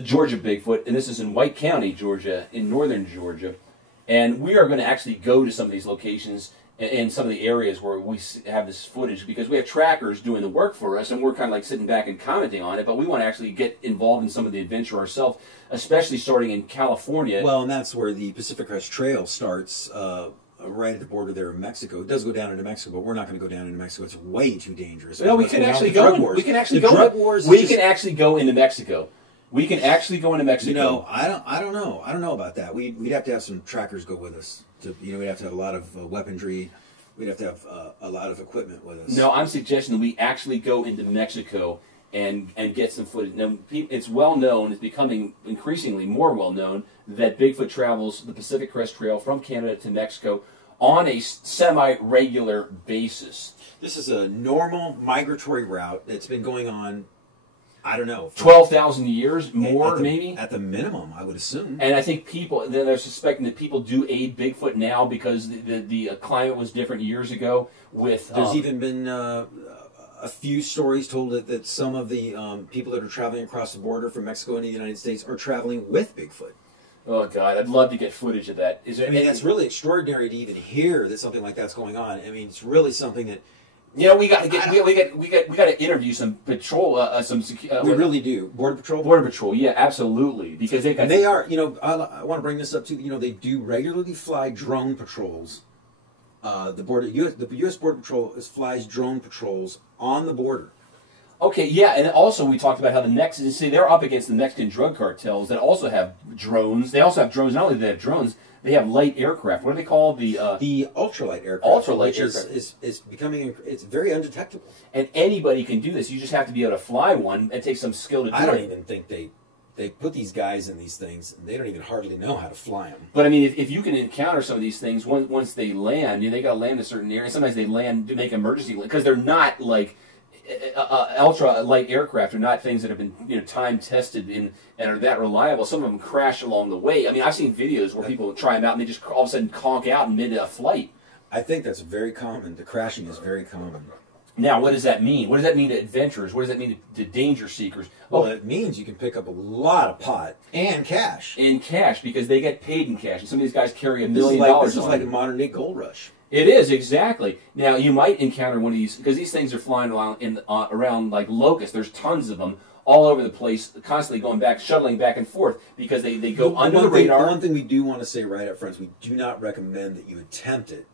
Georgia Bigfoot, and this is in White County, Georgia, in northern Georgia. And we are going to actually go to some of these locations and some of the areas where we have this footage, because we have trackers doing the work for us, and we're kind of like sitting back and commenting on it, but we want to actually get involved in some of the adventure ourselves, especially starting in California. Well, and that's where the Pacific Crest Trail starts, right at the border there in Mexico. It does go down into Mexico, but we're not going to go down into Mexico. It's way too dangerous. No, we can actually go. We can actually go. We can actually go into Mexico. We can actually go into Mexico. You know, I don't know. I don't know about that. We'd have to have some trackers go with us. We'd have to have a lot of weaponry. We'd have to have a lot of equipment with us. No, I'm suggesting that we actually go into Mexico and get some footage. Now, it's well known, it's becoming increasingly more well known, that Bigfoot travels the Pacific Crest Trail from Canada to Mexico on a semi-regular basis. This is a normal migratory route that's been going on, I don't know, 12,000 years, more maybe? At the minimum, I would assume. And I think people, they're suspecting that people do aid Bigfoot now because the climate was different years ago. There's even been a few stories told that some of the people that are traveling across the border from Mexico into the United States are traveling with Bigfoot. Oh God, I'd love to get footage of that. I mean, that's really extraordinary to even hear that something like that's going on. I mean, it's really something that. You know, we got to interview some patrol, we really do. Border Patrol. Border Patrol, yeah, absolutely, because they got. And they are, you know, I want to bring this up too. You know, they do regularly fly drone patrols. The U.S. Border Patrol flies drone patrols on the border. Okay, yeah, and also we talked about how they're up against the Mexican drug cartels that also have drones. They also have drones. Not only do they have drones, they have light aircraft. What do they call the ultralight aircraft? Ultralight aircraft is becoming, it's very undetectable. And anybody can do this. You just have to be able to fly one. It takes some skill to do it. I don't even think they put these guys in these things, and they don't even hardly know how to fly them. But I mean, if you can encounter some of these things once they land, they got to land in a certain area. Sometimes they land to make emergency because they're not like ultra light aircraft are not things that have been time tested and are that reliable. Some of them crash along the way. I mean, I've seen videos where people try them out and they just all of a sudden conk out in mid flight. I think that's very common. The crashing is very common. Now, what does that mean? What does that mean to adventurers? What does that mean to danger seekers? Well, it means you can pick up a lot of pot and cash. In cash, because they get paid in cash. And some of these guys carry $1 million. This is like a modern day gold rush. It is, exactly. Now, you might encounter one of these, because these things are flying around like locusts. There's tons of them all over the place, constantly shuttling back and forth, because they go under the radar. The one thing we do want to say right up front is we do not recommend that you attempt it,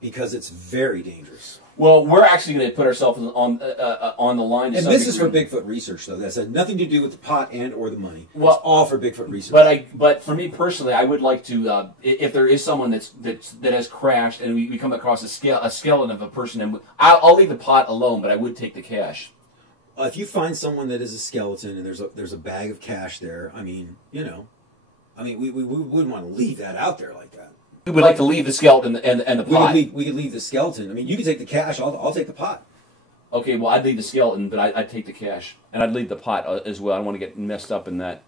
because it's very dangerous. Well, we're actually going to put ourselves on the line. And this is for Bigfoot research, though. That's had nothing to do with the pot or the money. Well, it's all for Bigfoot research. But for me personally, I would like to, if there is someone that has crashed and we come across a skeleton of a person, and I'll leave the pot alone, but I would take the cash. If you find someone that is a skeleton and there's a bag of cash there, I mean, we wouldn't want to leave that out there like that. We would like to leave the skeleton and the pot. We could leave the skeleton. I mean, you can take the cash. I'll take the pot. Okay, well, I'd leave the skeleton, but I'd take the cash. And I'd leave the pot as well. I don't want to get messed up in that.